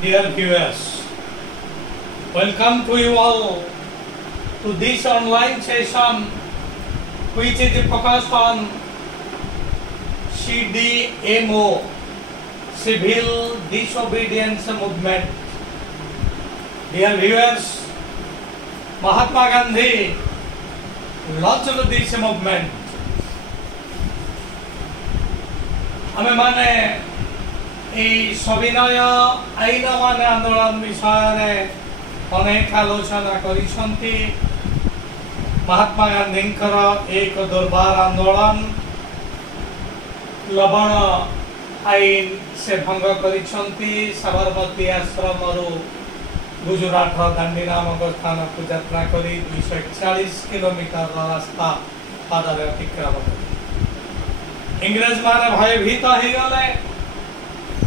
Dear viewers, welcome to you all to this online session which is focused on CDMO, Civil Disobedience Movement. Dear viewers, Mahatma Gandhi launched this movement. हमें माने सविनय आईन मान आंदोलन विषय अनेक आलोचना करिसंती। महात्मा गांधी एक दुर्बार आंदोलन लवण आईन से भंग करिसंती। साबरमती आश्रम गुजरात दांडी नामक स्थान को यात्रा करी 241 किलोमीटर रास्ता पादरे अतिक्रम करी। इंग्रेज माने भयभीत हो गले।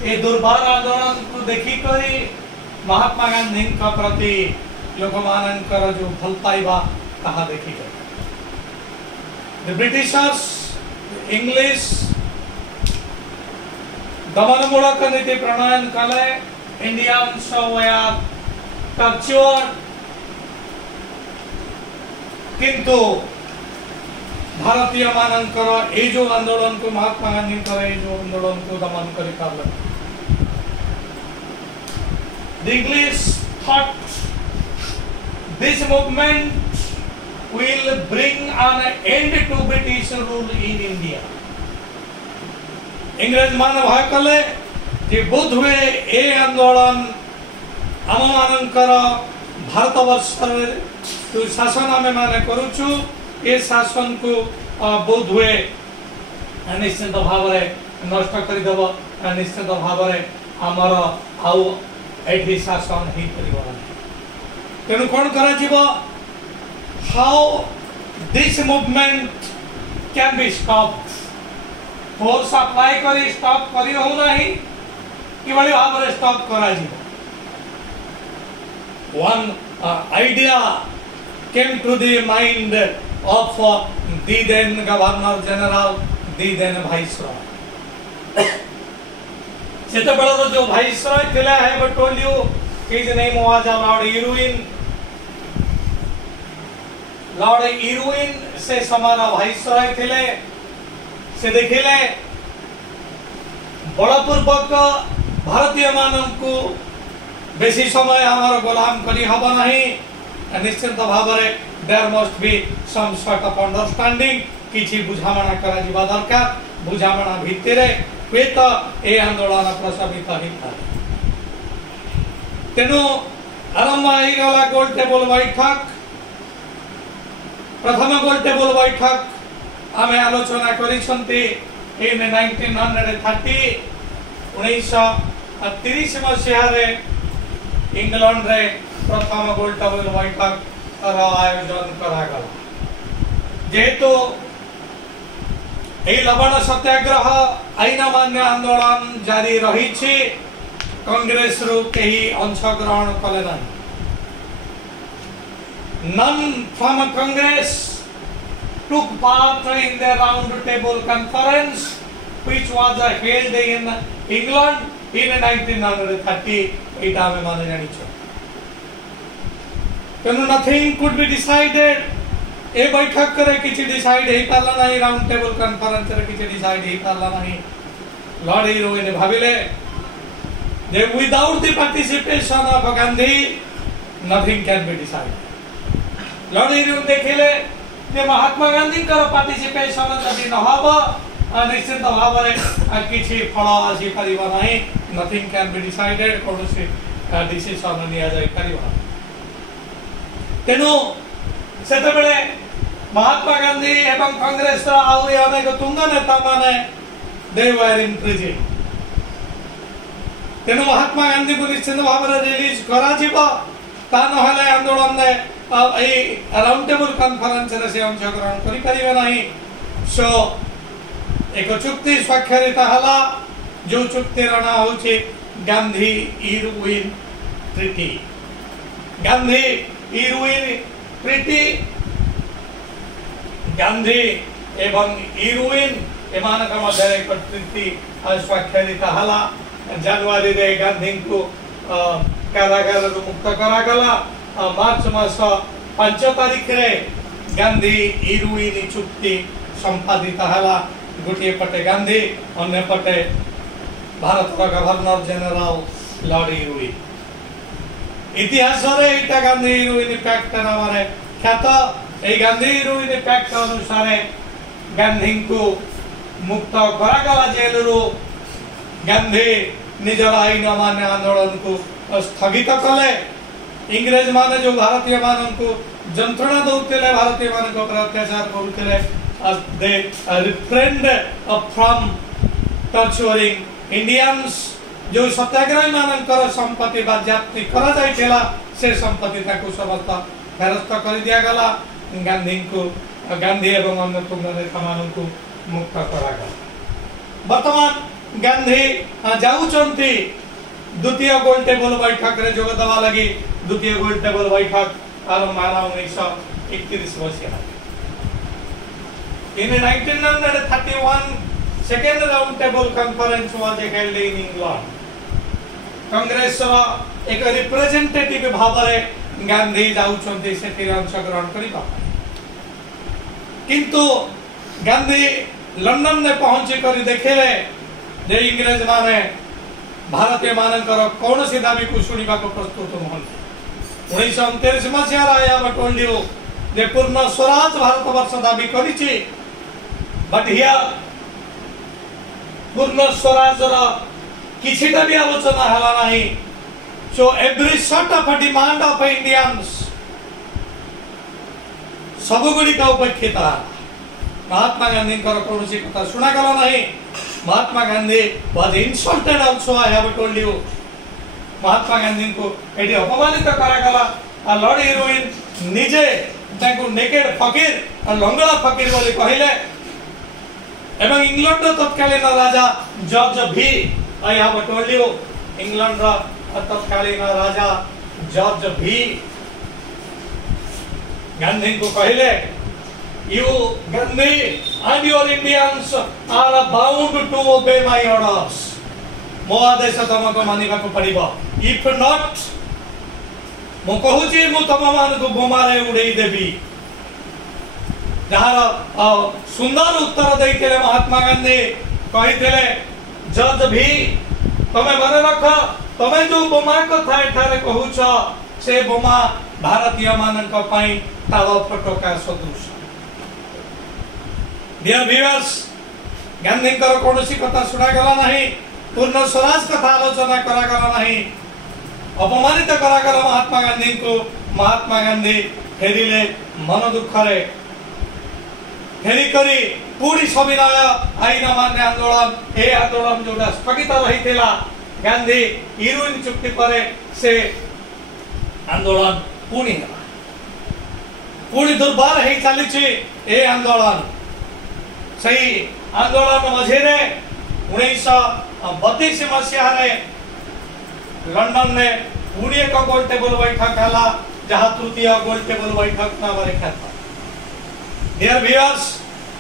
ए दुर्बार आंदोलन को देखी करी महात्मा गांधी प्रति लोक मानकर जो भल पाइबा ताहा देखी करी द ब्रिटिशर्स इंग्लिश दमनमूलक नीति प्रणयन कले। इंडियंस वर टर्चर्ड किंतु भारतीय मानकर ए जो आंदोलन को महात्मा गांधी जो आंदोलन को दमन करि Parle. The English thought this movement will bring an end to British rule in India. इंग्रेज मान भय कले जे बोध हुए ए आंदोलन आम मानकर भारतवर्ष जो शासन आम माने करूछु ए शासन को बोध हुए निश्चित भाव नष्ट करदेव। निश्चित भाव आमर आउ एठी शासन ही परिवार तेनु कोन करा जीवो। How this movement can be stopped. Force apply करी स्टॉप करी हो नहीं कि बड़ी भाव रे स्टॉप करा जीवो। One idea came to the mind of the then Governor General, the then Viceroy. सेते बड़ा जो Viceroy थे I have told you his name was Lord Irwin. Lord Irwin से समान Viceroy थे से देखिले बलपूर्वक भारतीय मानव को बेसी समय हमारा गुलाम करी हबा नहीं। निश्चित भाव there must be some sort of understanding किछि बुझामणा करा जीवा दरकार। बुझामणा भितरे हुए तो ए आंदोलन प्रशमित हिता। तेनु आरंभ होई गला गोल टेबल बैठक। प्रथम गोल टेबल बैठक आमे आलोचना करिसंती इन 1930 1930 मसिहा रे इंग्लैंड रे प्रथम गोल टेबल बैठक आयोजन करा गला। जेहेतु ए लवण सत्याग्रह आईन मान्य आंदोलन जारी रही कांग्रेस रु कहीं अंशग्रहण कले नहीं। None from Congress took part in the round table conference which was held in England in 1930. एटा में माने जानी छो। तेनु नथिंग कुड बी डिसाइडेड। ए बैठक करे किछि डिसाइड हे पाला नहीं। राउंड टेबल कॉन्फ्रेंस रे किछि डिसाइड हे पाला नहीं। लॉर्ड इरविन भाबिले जे without the participation of Gandhi nothing can be decided. Lord Irwin देखिले जे महात्मा गांधी कर पार्टिसिपेशन जदि न हबो निश्चित भाव किछि फल आसी परिबा नहीं। Nothing can be decided. कोनोसी डिसीजन निया जाय परिबा। तेनु सेते बेले महात्मा गांधी एवं कांग्रेस आउ अनेक तुंग नेता माने दे वर इन प्रिजन। तेनु महात्मा गांधी को निश्चित भाव रिलीज करा जीवो। ता नहले आंदोलन ने ए राउंड टेबल कॉन्फ्रेंस रे से अंशग्रहण करि परिबे नहीं। सो एक चुक्ति स्वाक्षरित हला जो चुक्ति रणा होछि Gandhi Irwin treaty. Gandhi Irwin treaty Gandhi एवं इरविन एमानक मध्य एक ट्रीटी स्वाक्षरित हला। जनवरी रे गांधी को कारागार मुक्त करागला। मार्च मास 5 तारिख रे गांधी इरुइन चुक्ति संपादित हला। गोटे पटे गांधी अन्य पटे भारत गवर्नर जनरल लॉर्ड इरुइन। इतिहास रे एटा गांधी इरुइन पैक्ट नाम ख्यात। ए गांधी इरुइन पैक्ट अनुसार गांधी को मुक्त करागला जेल रु। गांधी निजर आईन मान्य आंदोलन को स्थगित कले। इंग्रेज माने जो भारतीय मान को जंत्रणा दौले, भारतीय मान को अत्याचार करुले, दे रिफ्रेन्ड फ्रॉम टर्चरिंग इंडियंस। जो सत्याग्रही मानकर संपत्ति बाज्याप्ति करा जाइथिला से संपत्ति ताको समस्त फेरस्त कर दिया गला। गांधी एवं अन्य तुंग नेता मान को मुक्त करा गला। वर्तमान गांधी जाउचंती द्वितीय गोल टेबल बैठक रे जोग दवा लगी। द्वितीय गोल टेबल बैठक आरंभ होला 1931 मसीहा। In 1931 second round table conference was held in England. Congress एक रिप्रेजेंटेटिव भाव में गांधी जाउछन्ते सेठी अंशग्रहण करिबा। किंतु गांधी लंडन में पहुंची कर देखिले जे इंग्रेज माने भारतीय मानकर कौन सी दाबी को सुनिबा को प्रस्तुत नहंती। 1929 मसीहा आया बटोलियो जे पूर्ण स्वराज भारत वर्ष दाबी करिछि। बट हियर पूर्ण स्वराज रा किछिटा भी आलोचना हला नहीं। So every sort of demand of Indians सब गुड़ी का उपेक्षिता। महात्मा गांधी कौन सी कथा सुना गला नहीं। Mahatma Gandhi was insulted also. I have told you Mahatma Gandhi को एटी अपमानित करा गला। लॉर्ड इरुइन निजे ताको नेकेड फकीर और लंगड़ा फकीर बोली कहिले। एवं इंग्लैंड तत्कालीन राजा जॉर्ज भी I have told you England तत्कालीन राजा जॉर्ज भी गांधी को कहले you Gandhi and your Indians are bound to obey my orders. मो आदेश तुमको मानिबा को पड़िबो। इफ नॉट मो कहूची मु तुम मान को बोमारे उड़ेई देबी। जहार सुंदर उत्तर देइथिले महात्मा गांधी कहिथिले जज भी तमे मन रख तमे जो बोमा कथा एठारे कहूछ से बोमा भारतीय मानक पई ताल फटका सदृश। डियर व्यूअर्स गांधी कौन सी कथा सुना गला नहीं। पूर्ण स्वराज कथा आलोचना करा गला नहीं। अपमानित करा गला महात्मा गांधी को। महात्मा गांधी फेरिले मन दुख रे फेरी करी पूरी सविनय आईन मान्य आंदोलन ए आंदोलन जोटा स्थगित रही गांधी इरुइन चुक्ति पर से आंदोलन पुणी दुर्बार है चली ए आंदोलन। सही आंदोलन मझे 1932 मसीहा लंडन में पुणी एक गोल टेबल बैठक है जहाँ तृतीय गोल टेबल बैठक नाम ख्यात। डियर व्यूअर्स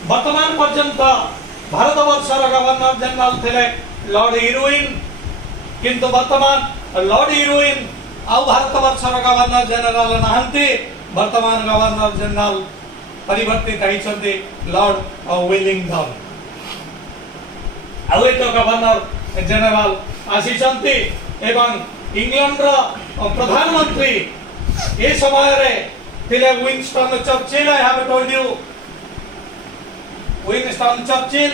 वर्तमान पर्यंत भारत वर्षर गवर्नर जनरल थे लॉर्ड इरुइन। किंतु वर्तमान लॉर्ड इरुइन आउ भारत वर्षर गवर्नर जनरल नहांती। वर्तमान गवर्नर जनरल परिवर्तित होइछन्ते लॉर्ड वेलिंगटन। आउ एक गवर्नर जनरल आसीछन्ते एवं इंग्लैंड रो प्रधानमंत्री ए समय रे थिले Winston Churchill. I have told you Winston Churchill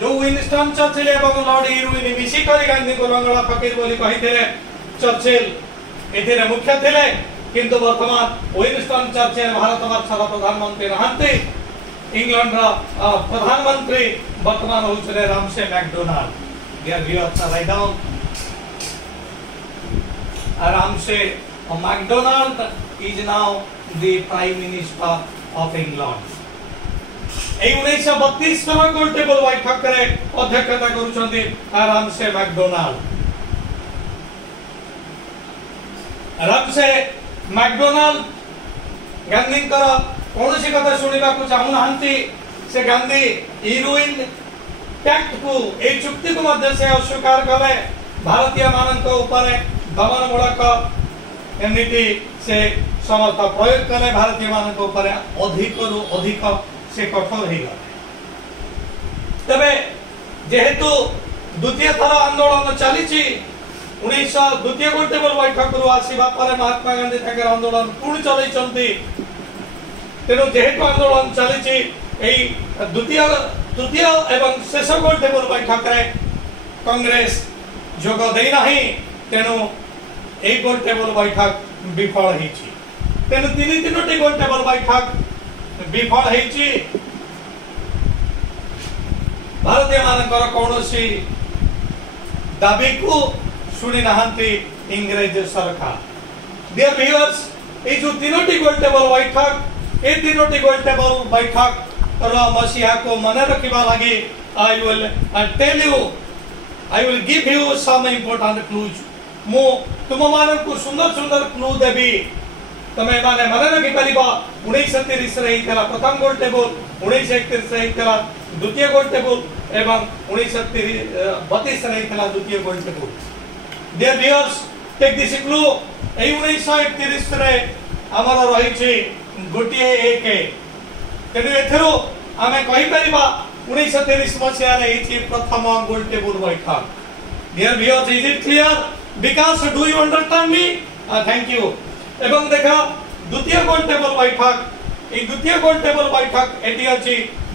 जो विंस्टन चर्चिल एवं लॉर्ड इरुइन मिसी करी गांधी को लंगड़ा फकीर बोली कहिथिले। चर्चिल एथिरे मुख्य थिले किंतु वर्तमान विंस्टन चर्चिल भारत वर्षर प्रधानमंत्री नहांती। इंग्लैंड रो प्रधानमंत्री वर्तमान होउछले Ramsay MacDonald. Dear viewers write down Ramsay MacDonald is now the prime minister of England. 1932 गोल टेबल बैठक रे अध्यक्षता करूछन्ती Ramsay MacDonald. Ramsay MacDonald Gandhi कौन सी कथा सुनिबा को चाहू नाहंती। से गांधी इरुइन पैक्ट को ए चुक्ति को मध्य से अस्वीकार कले। भारतीय मानक ऊपर दमनमूलक नीति से समस्त प्रयोग कले भारतीय मानक ऊपर अधिक रु अधिक से कठोर हो गले। तबे जेहेतु द्वितीय थर आंदोलन चली 1900 द्वितीय गोलटेबल बैठक रु आसीबा परे महात्मा गांधी ताकर आंदोलन पुणी चलैछंती। तेणु जेहेतु आंदोलन चली द्वितीय तृतीय एवं शेष गोलटेबल बैठक रे कांग्रेस जोग दे नाही। तेणु ए गोलटेबल बैठक विफल होईछि। तेणु तीनोटी गोलटेबल बैठक विफल होईछि। भारतीय मानकर कौनसी दाबी को सुनी नहांती इंग्रेज सरकार। डियर व्यूअर्स, ए जो तीनोटी गोलटेबल बैठक ए तीनोटी गोलटेबल बैठक रो मसीहा को मन रखिबा लागि I will give you some important clues. मु तुम मान को सुंदर सुंदर क्लू देबी। तमे माने मन रखि परिबा 1930 रे हितला प्रथम गोलटेबल, 1931 रे हितला द्वितीय गोलटेबल एवं 1932 रे हितला द्वितीय गोलटेबल। Dear viewers, take this clue. ए 1931 रे हमर रहिछि गोटिए एक। तेनु एथरो आमे कहि परिबा 1930 मसिया रे हिछि प्रथम गोलटेबल बैठक। Dear viewers, is it clear? Because do you understand me? Thank you. एवं देखा द्वितीय गोलटेबल बैठक ए द्वितीय गोलटेबल बैठक एटी अछि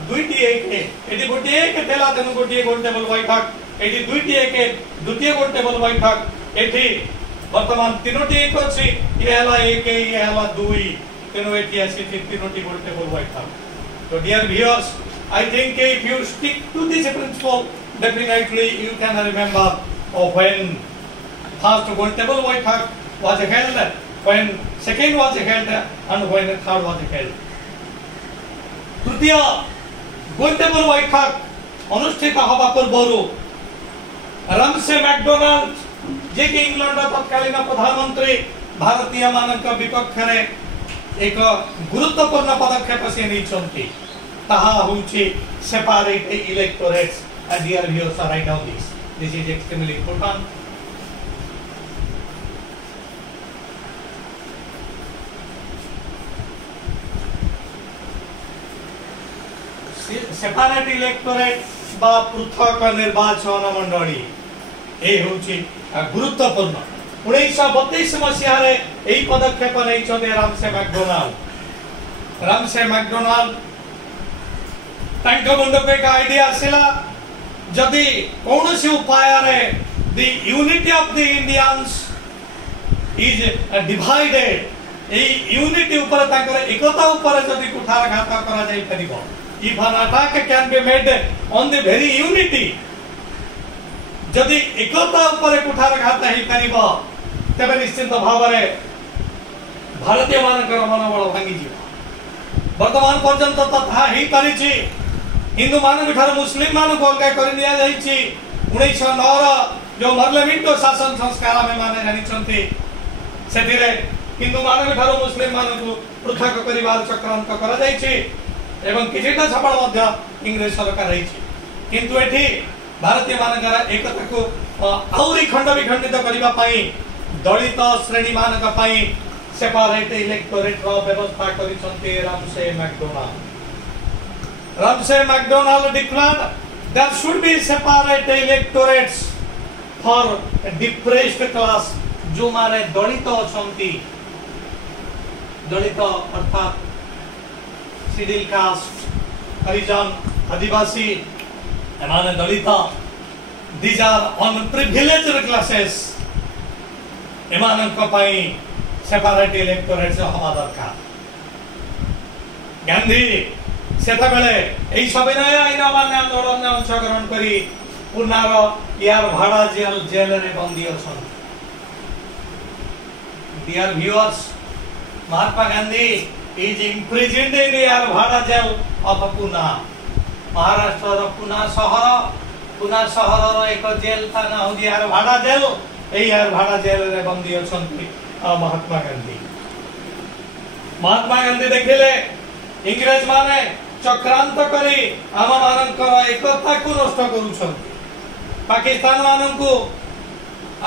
दुईटी एक एटी गोटी एक तेला तेनु गोटी गोलटेबल बैठक एटी दुईटी एक द्वितीय गोलटेबल बैठक एटी वर्तमान तीनोटी एक अछि। ये हला एक ये हला दुई। तेनु एटी अछि तीनोटी गोलटेबल बैठक। तो dear viewers, I think if you stick to this principle, definitely you can remember when first goaltable बैठक was held, when second was held, and when third was held. तृतीय गोलटेबल बैठक अनुष्ठित हवा पूर्व रामसे मैकडोनाल्ड जे कि इंग्लैंड तत्कालीन प्रधानमंत्री भारतीय मानक विपक्ष रे एक गुरुत्वपूर्ण पदक्षेप से नहीं ताहा होछि separate electorates. And dear viewers, write down this. This is extremely important. Separate electorate बा पृथक निर्वाचन मंडली ए होछि गुरुत्वपूर्ण। 1932 मसिया रे एई पदक्षेप नै छथि रामसे मैकडोनाल्ड। रामसे मैकडोनाल्ड तांका मुंड पे का आईडिया आसिला जदि कोनोसी उपाय रे the unity of the Indians is divided. AE unity ऊपर तांकर एकता ऊपर जदि कुठारघात करा जाई परिबो, if an attack can be made on the very unity, जदि एकता ऊपर कुठारघात ही करिबो तबे निश्चित भाव रे भारतीय मानकर मनोबल भांगी जीव। वर्तमान पर्यंत तथा ही परिछि हिंदू मानक ठार मुस्लिम मान को अलग कर दिया जाइछि। 1909 रो जो पार्लियामेंट शासन संस्कार में माने जानि छथि सेतिरे हिंदू मानक ठार मुस्लिम मान को पृथक करिवार चक्रांत करा जाइछि एवं किछिटा सफल मध्य इंग्रेज सरकार रहिछि। किंतु एठी भारतीय मानकर एकता को आउरी खंड विखंडित करिबा पई दलित श्रेणी मानक पई सेपरेट इलेक्टोरेट रो व्यवस्था करिसंते Ramsay MacDonald. Ramsay MacDonald declared there should be separate electorates for depressed class, जो माने दलित अछंती, दलित अर्थात शेड्यूल कास्ट, हरिजन, आदिवासी, एमाने दलित, these are unprivileged classes, एमानक पई सेपरेट इलेक्टोरेट हवा दरकार। गांधी सेता बेले एई सविनय आईन माने आंदोलन अंशग्रहण करी पुनार यार भाड़ा जेल रे बंदी अछन। Dear viewers, Mahatma Gandhi is imprisoned in Yerwada jail of Pune. Maharashtra रो पुना शहर रो एक जेल था ना हो यार भाड़ा जेल। एई यार भाड़ा जेल रे बंदी अछन महात्मा गांधी। महात्मा गांधी देखिले इंग्रेज माने चक्रांत करी आम मानकर एकता को नष्ट करूछन। पाकिस्तान मानन को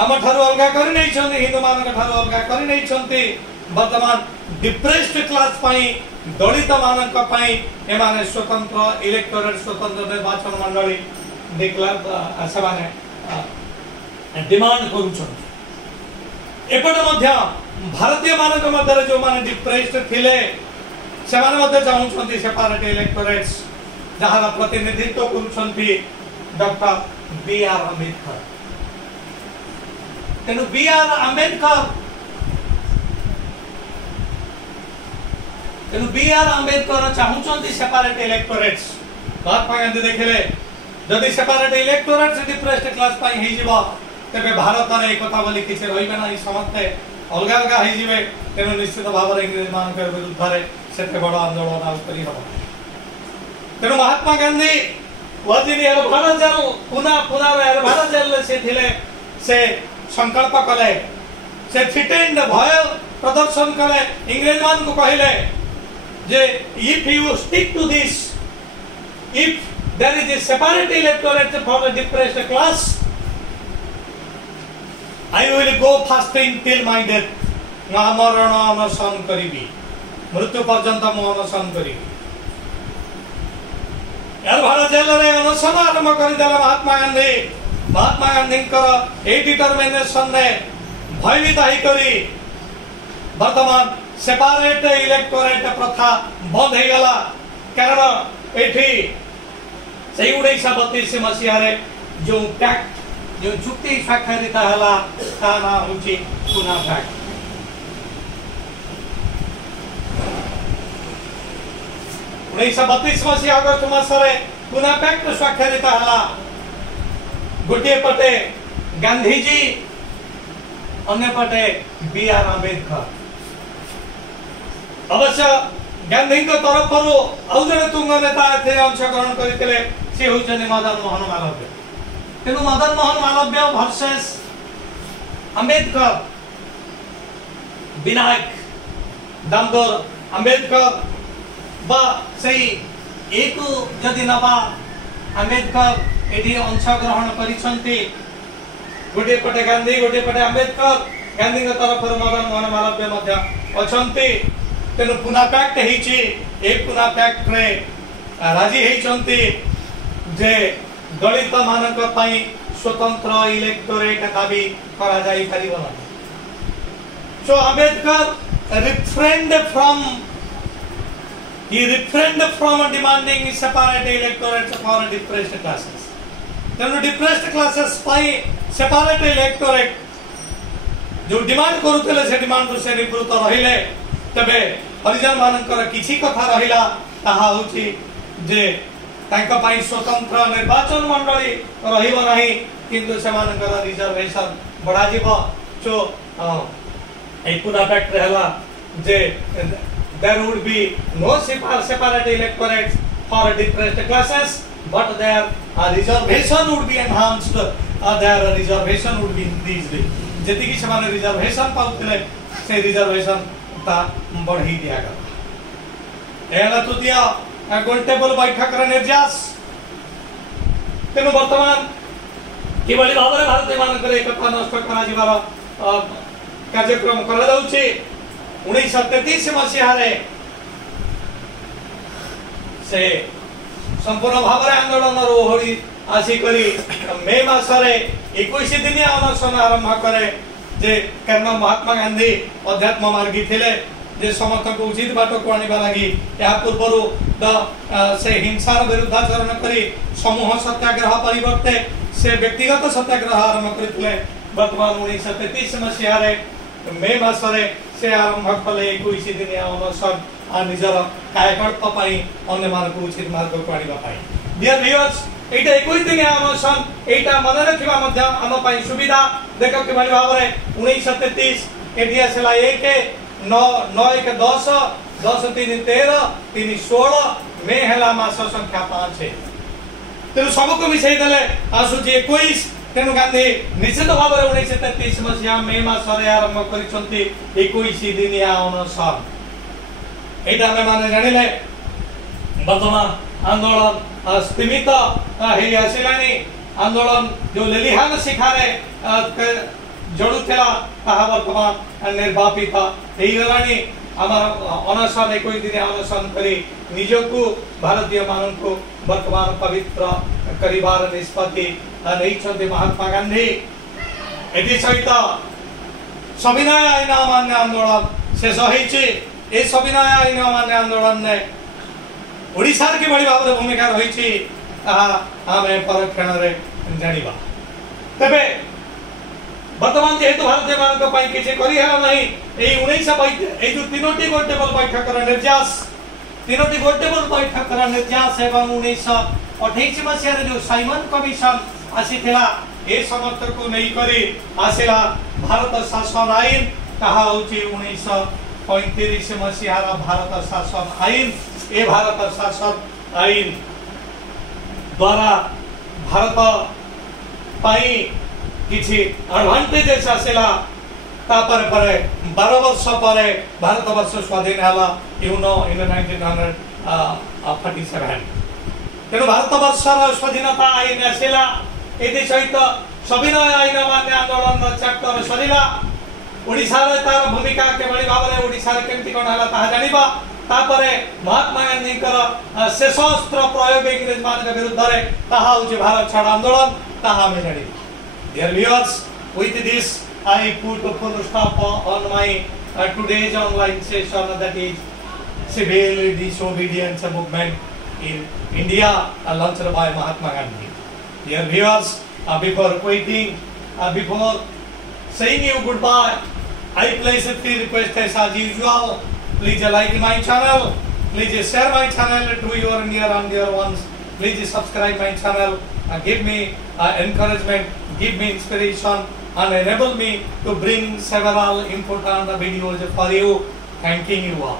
आम ठारू अलगा कर नहीं छंती हिंदू मान ठारू अलगा कर नहीं छंती वर्तमान डिप्रेस्ड क्लास पाई दलित मानक पाई एमाने स्वतंत्र इलेक्टोरेट स्वतंत्र निर्वाचन मंडली डिक्लेयर सेमाने डिमांड करूछंती एपटे मध्य भारतीय मानक मध्य जो माने डिप्रेस्ड थिले सेमाने मध्य चाहूछंती सेपरेट इलेक्टोरेट्स जहार प्रतिनिधित्व करूछंती डॉक्टर बी आर अम्बेडकर तेनु बी आर अम्बेडकर चाहूछंती सेपरेट इलेक्टोरेट्स महात्मा गांधी देखले जदि सेपरेट इलेक्टोरेट्स डिप्रेस्ड क्लास पाई हे जिवो तबे भारत रे एकता बोली किछि रहिबे नाही समस्त अलगा अलगा हे जिवे तेनु निश्चित भाव रे इंग्रज मान के विरुद्ध रे सेते बड़ आंदोलन आ करी हो तेनु महात्मा गांधी वर्जिनिया भारत जेल पुना भारत जेल से थिले से संकल्प कले से थ्रेटेन्ड भय प्रदर्शन कले इंग्रज मान को कहले जे if you stick to this if there is a separate electorate for the depressed class I will go fasting till my death ना मरण अनशन करिबी मृत्यु पर्यंत मो अनशन करिबी यार भारत जेल रे अनशन आरंभ करि देला महात्मा गांधी कर ए डिटरमिनेशन ने भयभीत ही करी वर्तमान सेपरेट इलेक्टोरेट प्रथा बंद हो गला कारण एठी से 1932 मसीहा रे जो पैक्ट जो चुक्ति स्वाक्षरित हला ता ना होची पुना पैक्ट 1932 मसीहा अगस्त मास रे पुना पैक्ट स्वाक्षरित हला गोटे पटे गांधी जी अन्य पटे बी आर अम्बेडकर अवश्य गांधी को तरफ आउ जड़े तुंग नेता अंशग्रहण करते सी होचनी मदन मोहन मालव्य तेणु मदन मोहन मालव्य वर्सेस अम्बेडकर विनायक दामोदर अम्बेडकर बा सही एक जदि नबा अम्बेडकर एठी अंशग्रहण करिसंती गोटे पटे गांधी गोटे पटे अम्बेडकर गांधी के तरफ मदन मोहन मालव्य मध्य अछंती तेनु पुना पैक्ट हेची एक पुना पैक्ट रे राजी हेचंती जे दलित मानक पई स्वतंत्र इलेक्टोरेट दाबी करा जाई परिबो ना so Ambedkar refrained from demanding separate electorates for depressed classes तेनु डिप्रेस्ड क्लासेस पाई सेपरेट इलेक्टोरेट जो डिमांड करूतले से डिमांड से निवृत्त रहिले तबे हरिजन मानकर किछि कथा रहिला ताहा होची जे तांका पाई स्वतंत्र निर्वाचन मंडली रहिबो नाही किंतु से मानकर रिजर्वेशन बढ़ा जीवो जो ए पुना पैक्ट रहला जे there would be no separate electorates for depressed classes but their reservation would be enhanced their reservation would be increased जति कि समान रिजर्वेशन पाउतले से रिजर्वेशन ता बढ़ी दिया गला एला तो दिया गोलटेबल बैठक रे निर्यास तेनु वर्तमान किबली भाबरे भारतीय मानकर एकता नष्ट करा जिवार कार्यक्रम करा जाउची 1933 मसीहा रे से संपूर्ण भाव आंदोलन ओहड़ी आसी करी मे मास 21 दिनिया अनशन आरंभ करे जे कारण महात्मा गांधी अध्यात्म मार्गी थिले जे समस्त को उचित बाट को आनिबा लागि या पूर्वरु से हिंसार विरुद्धाचरण करी समूह सत्याग्रह परिवर्ते से व्यक्तिगत सत्याग्रह आरंभ करथिले वर्तमान 1933 मसीहा रे मे मास से आरंभ कले 21 दिनिया अनशन आ निजर कायकल्प पाई अन्य मानक उचित मार्ग को आनिबा पाई डियर व्यूअर्स एटा 21 दिनिया अनशन एटा मन रखिबा मध्य हम पाई सुविधा देखो कि भाई भाव रे 1933 एटी आसला 1 9 9 1 10 10 3 13 3 16 मे हला मास संख्या 5 है तेनु सब को मिसै देले आसुची 21 तेनु गांधी निश्चित भाव रे 1933 मसिया मे मास रे आरंभ करिसंती 21 दिनिया अनशन एटा में माने जानिले वर्तमान आंदोलन स्थिमित हे आसिलानी आंदोलन जो लेलिहान शिखारे जोड़ुला ताहा वर्तमान निर्वापित हो गलानी आमार अनशन 21 दिन अनशन करी निजकू भारतीय मानव को वर्तमान पवित्र करिबार निष्पत्ति नहीं महात्मा गांधी एटी सहित सविनय आईन अमान्य आंदोलन शेष होइछि ए सविनय आईन अमान्य आंदोलन ने ओडिशार की बड़ी भाव भूमिका रही आम परक्षण जाना तेरे बर्तमान जेहेतु भारतीय मान किसी जो तीनोटी गोटेबल बैठक निर्यास तीनोटी गोटेबल बैठक निर्यास एवं 1928 मसीह जो साइमन कमिशन आसीथिला ए समस्त को नहीं करी आसिला भारत शासन आईन कहा होची 1935 मसीह भारत शासन आईन ए भारत शासन आईन द्वारा भारत पाई किछि एडवांटेजेस आसिला तापर परे 12 वर्ष परे भारत वर्ष स्वाधीन हला इन 1947 तेणु भारत वर्षर स्वाधीनता आईन आसिला एति सहित सविनय आईन मान्य आंदोलन चैप्टर सरिला ओडिशार तार भूमिका केवली भाव में ओडिशार केमती कोन हला ताहा जानिबा तापरे महात्मा गांधी सशस्त्र प्रयोग इंग्रेज मान विरुद्ध रे ताहा होचे भारत छाड़ आंदोलन ताहा में जानिबा Dear viewers, with this I put a full stop on my today's online session, that is civil disobedience movement in India launched by Mahatma Gandhi. Dear viewers, before quitting, before saying you goodbye, I place a few requests as usual. Please like my channel, please share my channel to your near and dear ones. Please subscribe my channel, give me encouragement, give me inspiration, and enable me to bring several important videos for you. Thanking you all.